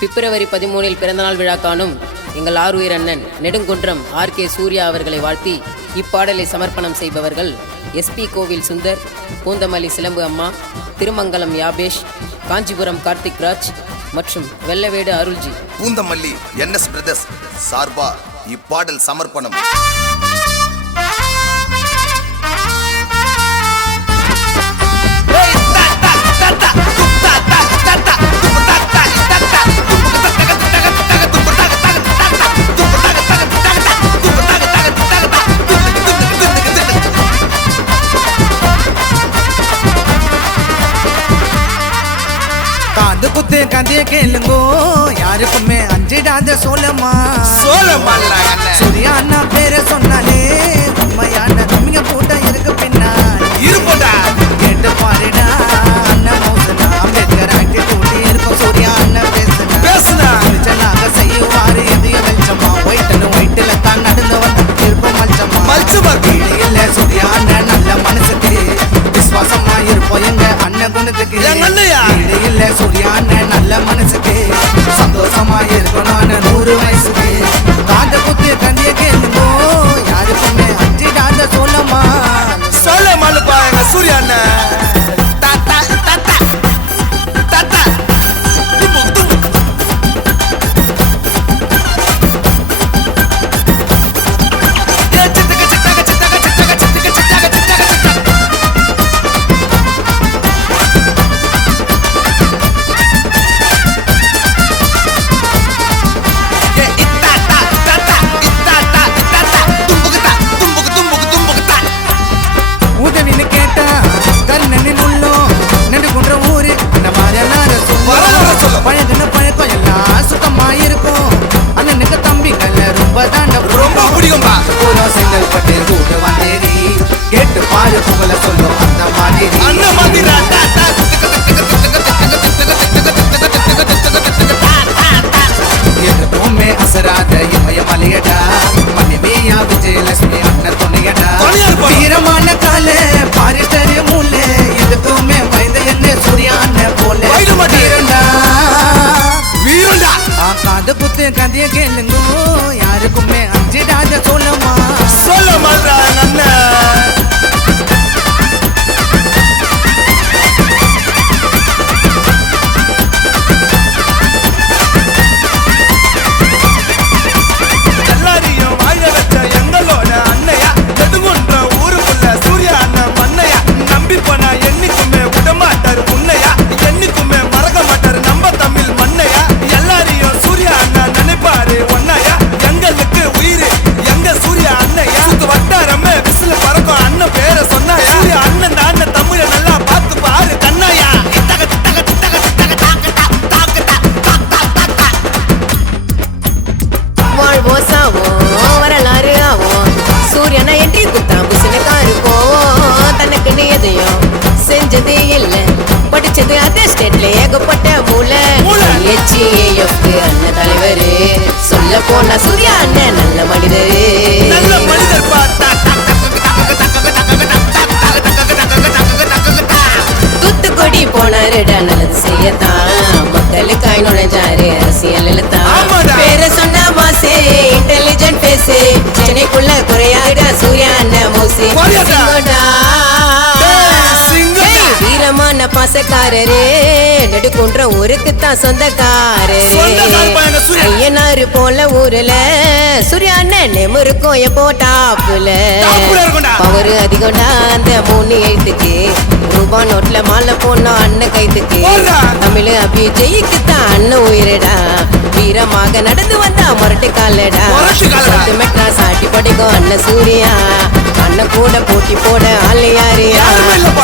பிப்ரவரி 13 பிறந்தநாள் விழா காணும் எங்கள் ஆருயிர் அண்ணன் நெடுங்குன்றம் ஆர்.கே. சூர்யா அவர்களை வாழ்த்தி இப்பாடலை சமர்ப்பணம் செய்பவர்கள் எஸ்பி கோவில் சுந்தர், பூந்தமல்லி சிலம்பு அம்மா, திருமங்கலம் யாபேஷ், காஞ்சிபுரம் கார்த்திக் ராஜ் மற்றும் வெள்ளவேடு அருள்ஜி. பூந்தமல்லி NS பிரதர்ஸ் சார்பா இப்பாடல் சமர்ப்பணம். காது குத்து கதைய கேளுங்கோ, யாருக்குமே அஞ்சிடாத சோழமா. சூர்யா அண்ணா பேரை சொன்னாலே உண்மையான தம்பிங்க கூட்டம் இருக்கு பின்னால் இருப்போடா. கேட்டு பாருடா அண்ணன் மோசனா, அம்பேத்கர் ஆக்டிவிட்டி இருக்கும். சூர்யா அண்ணன் பேசுனா நாங்க செய்வாரு எதைய வெளிச்சமா. ஒயிட்டுல தான் நடந்து வந்த இருப்போம் மல்ச்சமா. இல்ல சூர்யா அண்ணன் நல்ல மனசுக்கு விசுவாசமா இருப்போம் எங்க அண்ணன் குணத்துக்கு. இல்ல சூர்யா அண்ணன் நல்ல மனசுக்கு சந்தோஷமா இருக்கணும் 100 வயசுக்கு. காத குத்து கந்திய கேளுங்கோ, யாருக்குமே அஞ்சிடாத சோழமா. சோழமாலுப்பா எங்க சூர்யா அண்ணன். பழக்கம் எல்லாம் சுத்தமா இருக்கும். அண்ணனுக்கு தம்பிகள் ரொம்ப பிடிக்கும்பா. செங்கல்பட்டு கூட வந்தேரி கேட்டு பாரு புகழ சொல்லும் அந்த மாதிரி. எதுக்குமே அசராத இமய மலையடா, மனைவியா விஜயலட்சுமி அண்ணன் துணையடா. வீரமான கால பாரிஸ்டர் மூல, எதுக்குமே வயது என்ன சூர்யா அண்ணன் போல. காது குத்து கதைய கேளுங்கோ, யாருக்குமே அஞ்சிடாத சோழமா. எல்லாரையும் வாழ வச்ச எங்களோட அண்ணையா, நெடுங்குன்ற ஊருக்குள்ள சூர்யா அண்ணன் மண்ணையா. நம்பி போனா என்னைக்குமே விடமாட்டாரு உன்னையா, என்னைக்குமே மறக்க மாட்டாரு நம்ம தமிழ் மண்ணையா. எல்லாரையும் சூர்யா அண்ணன் நினைப்பாரு ஒன்னையா, எங்களுக்கு உயிர் எங்க சூர்யா அண்ணையா. சுத்து வட்டாரமே விசில பறக்கும் அண்ணன் பேரை சொன்னாயா. சூர்யா அண்ணன் அண்ணன் தமிழ நல்லா பார்த்து பாரு கண்ணாயா. வாழ்வோம் சாவோம் வரலாறு ஆவோம், சூரியனை எட்டி குத்தாம் புசினக்காரு போவோம். தனக்குன்னு எதையும் செஞ்சது இல்ல, படிச்சது அதே ஸ்டேட்ல ஏகப்பட்ட மூளை. HAF அண்ணன் தலைவரு, சொல்ல போனா சூர்யா அண்ணன் நல்ல மனிதரு. நல்ல மனிதர் பார்த்தா தூத்துக்குடி போனாருடா நல்லது செய்யத்தான், மக்களுக்காய் நுழைஞ்சாரு அரசியல் தான். பேரை சொன்ன மாசே இன்டெலிஜென்ட் பேசு, சென்னைக்குள்ள குறையாடா சூர்யா அண்ணன் மோசி. வீரமான பாசக்காரரே, நெடுக்குன்ற ஊருக்குத்தான் சொந்தக்காரரே. ஐயனாரு போல ஊருல சூர்யா அண்ணன் நெமுருக்கும் எப்போ டாப்புல. பவரு அதிகம்டா அந்த 3 எழுத்துக்கு, ரூபா நோட்ல மாலை போனா அண்ணன் கைத்துக்கு. தமிழ் அபிஜய்க்குத்தான் அண்ணன் உயிரடா, வீரமாக நடந்து வந்தா முரட்டு காலடா. மெட்ராஸ் ஆட்டி படிக்கும் அண்ணன் சூர்யா, அண்ணன் கூட போட்டி போட ஆளு யாரியா.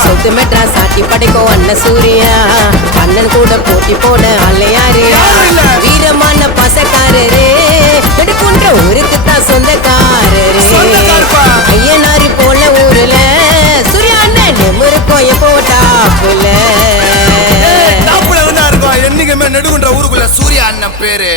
சொத்து மெட்ராஸ் ஆட்டி படைக்கும் அண்ணன் சூர்யா, அண்ணன் கூட போட்டி போட ஆளு யாரியா. வீரமான பாசக்காரரே, நெடுக்குன்ற ஊருக்குத்தான் சொந்தக்காரரே. ஐயனாரு போல ஊருல சூர்யா அண்ணன் நெமுருக்கும் எப்போ டாப்புல. என்னைக்குமே நெடுங்குன்ற ஊருக்குள்ள சூர்யா அண்ணன் பேரு.